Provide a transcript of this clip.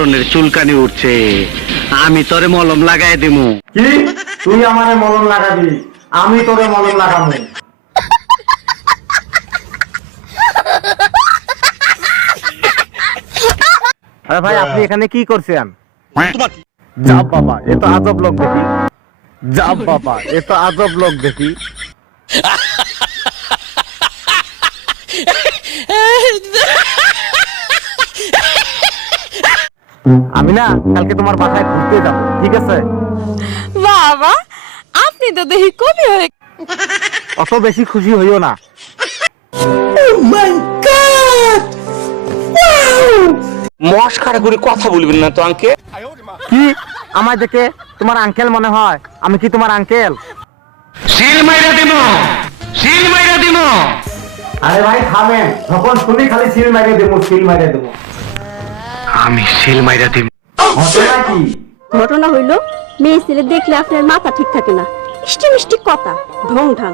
ধরনের চুলকানি উঠছে, আমি তোরে মলম লাগাই দিমু। কি তুই আমারে মলম লাগাবি? আমি তোরে মলম লাগাবো। আরে ভাই, আপনি এখানে কি করছেন? যা বাবা, এ তো আজব লোক দেখি। যা বাবা, এ তো আজব লোক দেখি। আমি না কালকে তোমার বাসায় ঘুরতে যাব, ঠিক আছে? বাবা, আপনি তো দেখি কবি হয়ে। অত বেশি খুশি হইও না। মস্কারা করে কথা বলবেন না তো আঙ্কেল। কি আমায় দেখে তোমার আঙ্কেল মনে হয়? আমি কি তোমার আঙ্কেল? সিল মাইরা দিমু, সিল মাইরা দিমু। আরে ভাই থামেন, যখন শুনি খালি সিল মাইরে দেবো, সিল মাইরে দেবো। আমি সিল মাইরা দিমু। ঘটনা কি? ঘটনা হইল, মেয়ে ছেলে দেখলে আপনার মাথা ঠিক থাকে না, মিষ্টি মিষ্টি কথা, ঢং ঢাং।